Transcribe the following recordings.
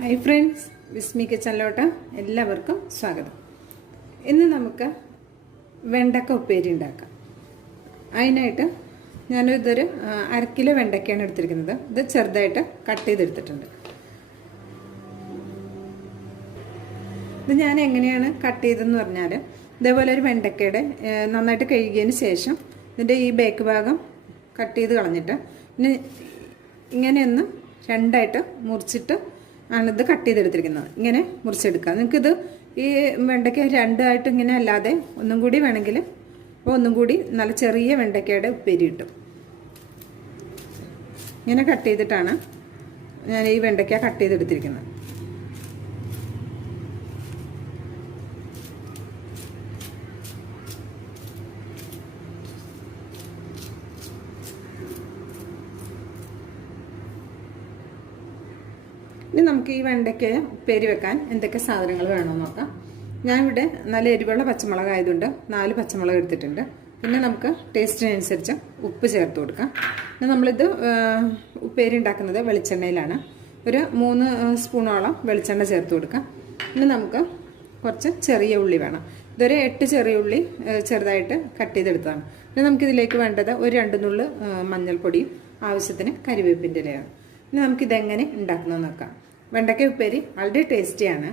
Hi friends, Vismi കിച്ചണിലോട്ട് എല്ലാവർക്കും സ്വാഗതം. ഇന്ന് നമുക്ക് വെണ്ടക്ക ഉപ്പേരി ഉണ്ടാക്കാം. അതിനായിട്ട് ഞാനിതൊരു 1/2 കിലോ വെണ്ടക്കയാണ് എടുത്തിരിക്കുന്നത്. ഇത് ചെറുതായിട്ട് കട്ട് ചെയ്തെടുത്തിട്ടുണ്ട്. ഇത് ഞാൻ എങ്ങനെയാണ് കട്ട് ചെയ്തതെന്ന് പറഞ്ഞാൽ, ഇതേപോലെ ഒരു വെണ്ടക്കയുടെ നന്നായിട്ട് കഴുകിയതിന് ശേഷം ഇതിൻ്റെ ഈ ബാക്ക് ഭാഗം കട്ട് ചെയ്ത് കളഞ്ഞിട്ട് പിന്നെ ഇങ്ങനെയൊന്ന് രണ്ടായിട്ട് മുറിച്ചിട്ട് ആണിത് കട്ട് ചെയ്തെടുത്തിരിക്കുന്നത്. ഇങ്ങനെ മുറിച്ചെടുക്കുക. നിങ്ങൾക്കിത് ഈ വെണ്ടയ്ക്ക രണ്ടായിട്ട് ഇങ്ങനെ അല്ലാതെ ഒന്നും കൂടി വേണമെങ്കിൽ അപ്പോൾ ഒന്നും കൂടി നല്ല ചെറിയ വെണ്ടയ്ക്കയുടെ ഉപ്പേരി കിട്ടും. ഇങ്ങനെ കട്ട് ചെയ്തിട്ടാണ് ഞാൻ ഈ വെണ്ടയ്ക്ക കട്ട് ചെയ്തെടുത്തിരിക്കുന്നത്. ഇനി നമുക്ക് ഈ വെണ്ടയ്ക്ക ഉപ്പേരി വെക്കാൻ എന്തൊക്കെ സാധനങ്ങൾ വേണമെന്ന് നോക്കാം. ഞാനിവിടെ നല്ല എരിവുള്ള പച്ചമുളക് ആയതുകൊണ്ട് 4 പച്ചമുളക് എടുത്തിട്ടുണ്ട്. പിന്നെ നമുക്ക് ടേസ്റ്റിനനുസരിച്ച് ഉപ്പ് ചേർത്ത് കൊടുക്കാം. പിന്നെ നമ്മളിത് ഉപ്പേരി ഉണ്ടാക്കുന്നത് വെളിച്ചെണ്ണയിലാണ്. ഒരു 3 സ്പൂണോളം വെളിച്ചെണ്ണ ചേർത്ത് കൊടുക്കാം. പിന്നെ നമുക്ക് കുറച്ച് ചെറിയ ഉള്ളി വേണം. ഇതൊരു 8 ചെറിയ ഉള്ളി ചെറുതായിട്ട് കട്ട് ചെയ്തെടുത്തതാണ്. പിന്നെ നമുക്കിതിലേക്ക് വേണ്ടത് ഒരു 2 നുള്ള് മഞ്ഞൾപ്പൊടിയും ആവശ്യത്തിന് കരിവേപ്പിൻ്റെ ഇലയാണ്. ഇനി നമുക്കിതെങ്ങനെ ഉണ്ടാക്കുന്നത് നോക്കാം. വെണ്ടയ്ക്ക ഉപ്പേരി വളരെ ടേസ്റ്റിയാണ്.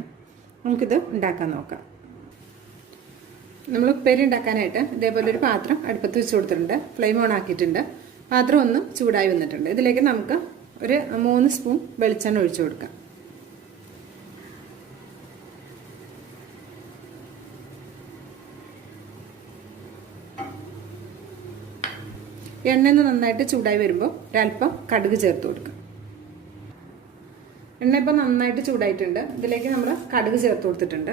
നമുക്കിത് ഉണ്ടാക്കാൻ നോക്കാം. നമ്മൾ ഉപ്പേരി ഉണ്ടാക്കാനായിട്ട് ഇതേപോലെ ഒരു പാത്രം അടുപ്പത്ത് വെച്ച് കൊടുത്തിട്ടുണ്ട്. ഫ്ലെയിം ഓൺ ആക്കിയിട്ടുണ്ട്. പാത്രം ഒന്ന് ചൂടായി വന്നിട്ടുണ്ട്. ഇതിലേക്ക് നമുക്ക് ഒരു 3 സ്പൂൺ വെളിച്ചെണ്ണ ഒഴിച്ചു കൊടുക്കാം. എണ്ണ നന്നായിട്ട് ചൂടായി വരുമ്പോൾ ഒരല്പം കടുക് ചേർത്ത് കൊടുക്കാം. എണ്ണ ഇപ്പോൾ നന്നായിട്ട് ചൂടായിട്ടുണ്ട്. ഇതിലേക്ക് നമ്മൾ കടുക് ചേർത്ത് കൊടുത്തിട്ടുണ്ട്.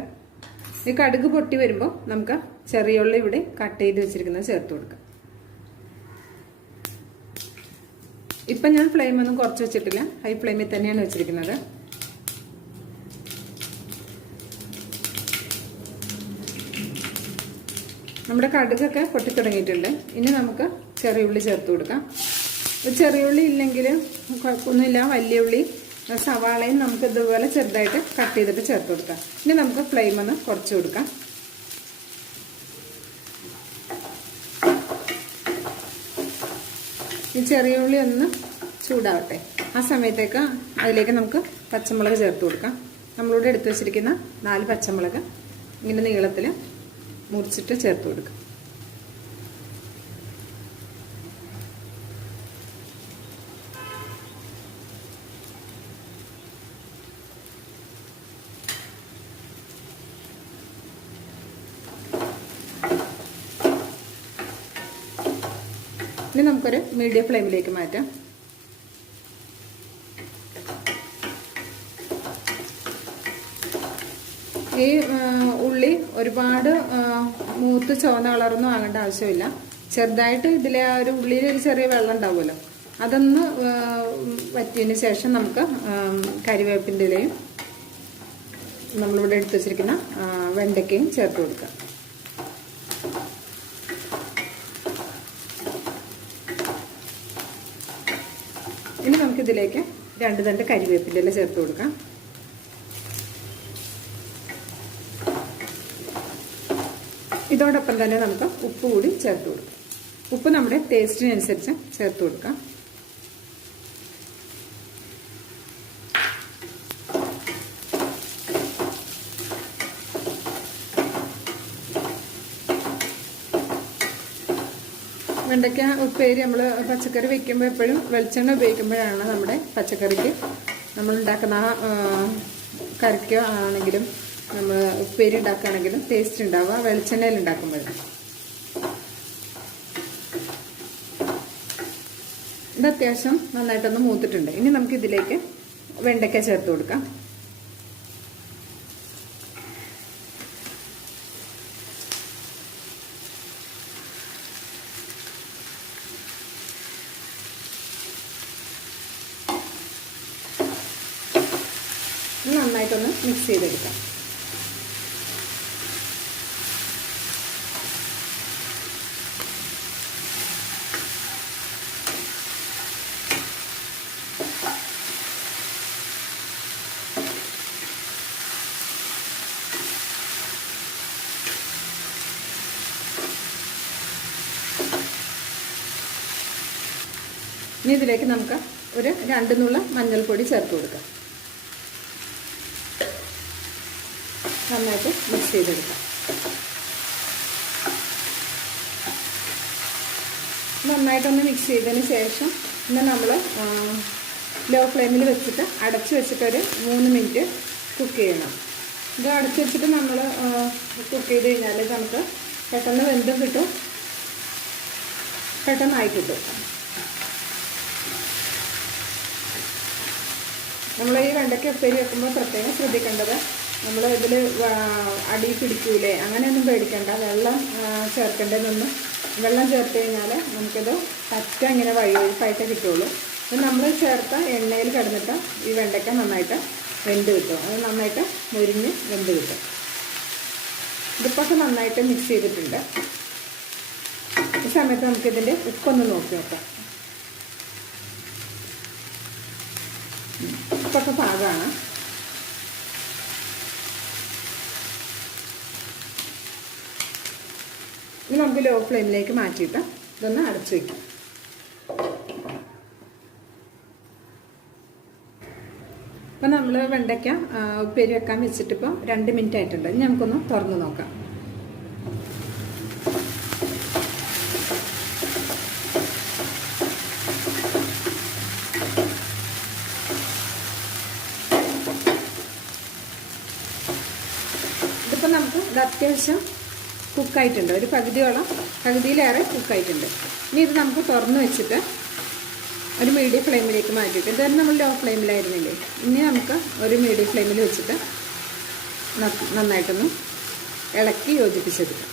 ഈ കടുക് പൊട്ടി വരുമ്പോൾ നമുക്ക് ചെറിയ ഉള്ളി ഇവിടെ കട്ട് ചെയ്ത് വെച്ചിരിക്കുന്നത് ചേർത്ത് കൊടുക്കാം. ഇപ്പം ഞാൻ ഫ്ലെയിം ഒന്നും കുറച്ച് വെച്ചിട്ടില്ല, ഹൈ ഫ്ലെയിമിൽ തന്നെയാണ് വെച്ചിരിക്കുന്നത്. നമ്മുടെ കടുകൊക്കെ പൊട്ടി തുടങ്ങിയിട്ടുണ്ട്. ഇനി നമുക്ക് ചെറിയ ഉള്ളി ചേർത്ത് കൊടുക്കാം. ചെറിയ ഉള്ളി ഇല്ലെങ്കിൽ കുഴപ്പമൊന്നുമില്ല, വലിയ ഉള്ളി സവാളയും നമുക്ക് ഇതുപോലെ ചെറുതായിട്ട് കട്ട് ചെയ്തിട്ട് ചേർത്ത് കൊടുക്കാം. ഇനി നമുക്ക് ഫ്ലെയിം ഒന്ന് കുറച്ച് കൊടുക്കാം. ഈ ചെറിയ ഉള്ളി ഒന്ന് ചൂടാവട്ടെ. ആ സമയത്തേക്ക് അതിലേക്ക് നമുക്ക് പച്ചമുളക് ചേർത്ത് കൊടുക്കാം. നമ്മളിവിടെ എടുത്തു വെച്ചിരിക്കുന്ന 4 പച്ചമുളക് ഇങ്ങനെ നീളത്തിൽ മുറിച്ചിട്ട് ചേർത്ത് കൊടുക്കാം. ഇനി നമുക്കൊരു മീഡിയം ഫ്ലെയിമിലേക്ക് മാറ്റാം. ഈ ഉള്ളി ഒരുപാട് മൂത്ത് ചുവന്ന കളറൊന്നും ആകേണ്ട ആവശ്യമില്ല. ചെറുതായിട്ട് ഇതിലെ ആ ഒരു ഉള്ളിയിൽ ഒരു ചെറിയ വെള്ളം ഉണ്ടാവുമല്ലോ, അതൊന്ന് വറ്റിയതിന് ശേഷം നമുക്ക് കരിവേപ്പിൻ്റെ ഇലയും നമ്മളിവിടെ എടുത്ത് വെച്ചിരിക്കുന്ന വെണ്ടയ്ക്കയും ചേർത്ത് കൊടുക്കാം. ഇനി നമുക്കിതിലേക്ക് 2 തണ്ട് കരിവേപ്പിൻ്റെ ഇല ചേർത്ത് കൊടുക്കാം. ഇതോടൊപ്പം തന്നെ നമുക്ക് ഉപ്പ് കൂടി ചേർത്ത് കൊടുക്കാം. ഉപ്പ് നമ്മുടെ ടേസ്റ്റിനനുസരിച്ച് ചേർത്ത് കൊടുക്കാം. വെണ്ടയ്ക്ക ഉപ്പേരി നമ്മൾ പച്ചക്കറി വയ്ക്കുമ്പോൾ എപ്പോഴും വെളിച്ചെണ്ണ ഉപയോഗിക്കുമ്പോഴാണ് നമ്മുടെ പച്ചക്കറിക്ക് നമ്മൾ ഉണ്ടാക്കുന്ന കറിക്ക് ആണെങ്കിലും നമ്മൾ ഉപ്പേരി ഉണ്ടാക്കുകയാണെങ്കിലും ടേസ്റ്റ് ഉണ്ടാവുക വെളിച്ചെണ്ണയിൽ ഉണ്ടാക്കുമ്പോഴാണ്. ഇത് അത്യാവശ്യം നന്നായിട്ടൊന്ന് മൂത്തിട്ടുണ്ട്. ഇനി നമുക്കിതിലേക്ക് വെണ്ടയ്ക്ക ചേർത്ത് കൊടുക്കാം. നന്നായിട്ടൊന്ന് മിക്സ് ചെയ്തെടുക്കാം. ഇനി ഇതിലേക്ക് നമുക്ക് ഒരു 2 നുള്ള മഞ്ഞൾപ്പൊടി ചേർത്ത് കൊടുക്കാം. നന്നായിട്ട് മിക്സ് ചെയ്തെടുക്കാം. നന്നായിട്ടൊന്ന് മിക്സ് ചെയ്തതിന് ശേഷം പിന്നെ നമ്മൾ ലോ ഫ്ലെയിമിൽ വെച്ചിട്ട് അടച്ച് വെച്ചിട്ടൊരു 3 മിനിറ്റ് കുക്ക് ചെയ്യണം. ഇത് അടച്ച് വെച്ചിട്ട് നമ്മൾ കുക്ക് ചെയ്ത് കഴിഞ്ഞാൽ നമുക്ക് പെട്ടെന്ന് വെന്തും കിട്ടും, പെട്ടെന്നായി കിട്ടും. നമ്മൾ ഈ വെണ്ടയ്ക്ക ഉപ്പേരി വെക്കുമ്പോൾ പ്രത്യേകം ശ്രദ്ധിക്കേണ്ടത്, നമ്മൾ ഇതിൽ അടി പിടിക്കൂലേ അങ്ങനെയൊന്നും പേടിക്കേണ്ട. വെള്ളം ചേർക്കേണ്ടതൊന്നും, വെള്ളം ചേർത്ത് കഴിഞ്ഞാൽ നമുക്കിത് പറ്റ ഇങ്ങനെ വഴുവഴുപ്പായിട്ട് കിട്ടുള്ളൂ. അത് നമ്മൾ ചേർത്ത എണ്ണയിൽ കിടന്നിട്ട് ഈ വെണ്ടയ്ക്ക നന്നായിട്ട് വെന്ത് കിട്ടും. അത് നന്നായിട്ട് മുരിഞ്ഞ് വെന്ത് കിട്ടും. ഇതിപ്പോൾ നന്നായിട്ട് മിക്സ് ചെയ്തിട്ടുണ്ട്. ഈ സമയത്ത് നമുക്കിതിൻ്റെ ഉപ്പൊന്ന് നോക്കി നോക്കാം. ഉപ്പൊക്കെ പാകമാണ്. ഇനി നമുക്ക് ലോ ഫ്ലെയിമിലേക്ക് മാറ്റിയിട്ട് ഇതൊന്ന് അടച്ചു വയ്ക്കാം. അപ്പം നമ്മൾ വെണ്ടയ്ക്ക ഉപ്പേരി വെക്കാൻ വെച്ചിട്ടിപ്പോൾ 2 മിനിറ്റ് ആയിട്ടുണ്ട്. ഇനി നമുക്കൊന്ന് തുറന്ന് നോക്കാം. ഇതിപ്പോൾ നമുക്ക് ഇത് അത്യാവശ്യം കുക്കായിട്ടുണ്ട്. ഒരു പകുതിയിലേറെ കുക്കായിട്ടുണ്ട്. ഇനി ഇത് നമുക്ക് തുറന്ന് വെച്ചിട്ട് ഒരു മീഡിയം ഫ്ലെയിമിലേക്ക് മാറ്റിയിട്ട്, ഇതുവരെ നമ്മൾ ലോ ഫ്ലെയിമിലായിരുന്നില്ലേ, ഇനി നമുക്ക് ഒരു മീഡിയം ഫ്ലെയിമിൽ വെച്ചിട്ട് നന്നായിട്ടൊന്ന് ഇളക്കി യോജിപ്പിച്ചെടുക്കാം.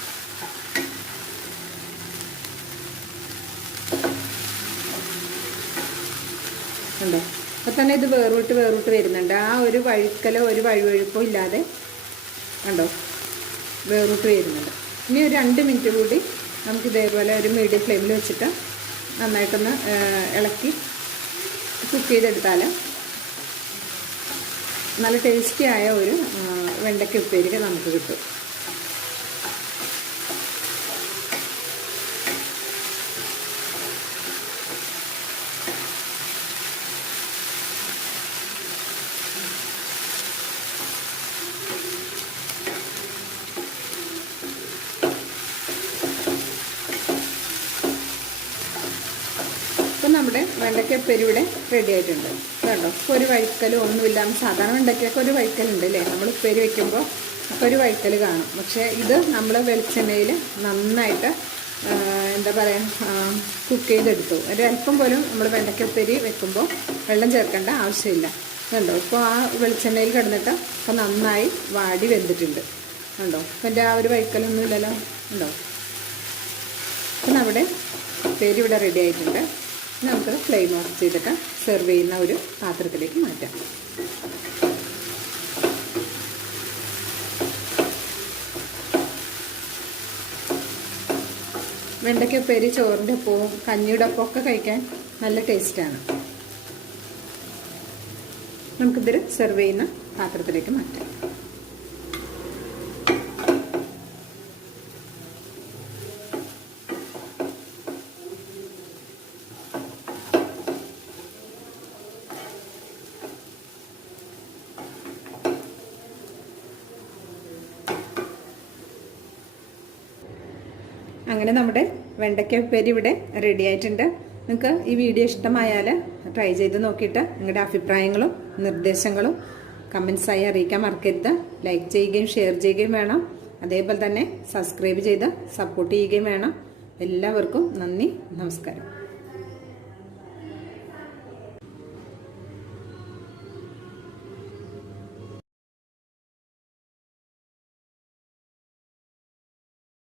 ഉണ്ടോ? അപ്പോൾ തന്നെ ഇത് വേറിട്ട് വരുന്നുണ്ട്. ആ ഒരു വഴുക്കലോ ഒരു വഴുവഴുപ്പോ ഇല്ലാതെ ഉണ്ടോ വേറിട്ട് വരുന്നുണ്ട്. ഇനി ഒരു 2 മിനിറ്റ് കൂടി നമുക്ക് ഇതേപോലെ ഒരു മീഡിയം ഫ്ലെയിമിൽ വെച്ചിട്ട് നന്നായിട്ടൊന്ന് ഇളക്കി കുക്ക് ചെയ്തെടുത്താൽ നല്ല ടേസ്റ്റിയായ ഒരു വെണ്ടയ്ക്ക ഉപ്പേരി നമുക്ക് കിട്ടും. ഇപ്പം നമ്മുടെ വെണ്ടയ്ക്ക ഉപ്പേരി ഇവിടെ റെഡി ആയിട്ടുണ്ട്. കണ്ടോ? ഇപ്പോൾ ഒരു വഴുക്കലും ഒന്നുമില്ലാതെ, സാധാരണ വെണ്ടയ്ക്കൊക്കെ ഒരു വഴുക്കലുണ്ട് അല്ലേ, നമ്മൾ ഉപ്പേരി വയ്ക്കുമ്പോൾ അപ്പോൾ ഒരു വഴുക്കൽ കാണും. പക്ഷേ ഇത് നമ്മൾ വെളിച്ചെണ്ണയിൽ നന്നായിട്ട് എന്താ പറയുക കുക്ക് ചെയ്തെടുത്തു. ഒരല്പം പോലും നമ്മൾ വെണ്ടയ്ക്ക ഉപ്പേരി വെക്കുമ്പോൾ വെള്ളം ചേർക്കേണ്ട ആവശ്യമില്ല. കണ്ടോ? ഇപ്പോൾ ആ വെളിച്ചെണ്ണയിൽ കിടന്നിട്ട് ഇപ്പോൾ നന്നായി വാടി വെന്തിട്ടുണ്ട്. കണ്ടോ? അപ്പം എൻ്റെ ആ ഒരു വഴുക്കലൊന്നും ഇല്ലല്ലോ. ഉണ്ടോ? അപ്പം നമ്മുടെ ഉപ്പേരി ഇവിടെ റെഡി ആയിട്ടുണ്ട്. നമുക്ക് ഫ്ലെയിം ഓഫ് ചെയ്തിട്ട് സെർവ് ചെയ്യുന്ന ഒരു പാത്രത്തിലേക്ക് മാറ്റാം. വെണ്ടയ്ക്ക ഉപ്പേരി ചോറിൻ്റെ ഒപ്പവും കഞ്ഞിയുടെ ഒപ്പമൊക്കെ കഴിക്കാൻ നല്ല ടേസ്റ്റാണ്. നമുക്കിതിൽ സെർവ് ചെയ്യുന്ന പാത്രത്തിലേക്ക് മാറ്റാം. അങ്ങനെ നമ്മുടെ വെണ്ടയ്ക്ക ഉപ്പേരി ഇവിടെ റെഡി ആയിട്ടുണ്ട്. നിങ്ങൾക്ക് ഈ വീഡിയോ ഇഷ്ടമായാൽ ട്രൈ ചെയ്ത് നോക്കിയിട്ട് നിങ്ങളുടെ അഭിപ്രായങ്ങളും നിർദ്ദേശങ്ങളും കമൻസായി അറിയിക്കാൻ മറക്കരുത്. ലൈക്ക് ചെയ്യുകയും ഷെയർ ചെയ്യുകയും വേണം. അതേപോലെ തന്നെ സബ്സ്ക്രൈബ് ചെയ്ത് സപ്പോർട്ട് ചെയ്യുകയും വേണം. എല്ലാവർക്കും നന്ദി, നമസ്കാരം.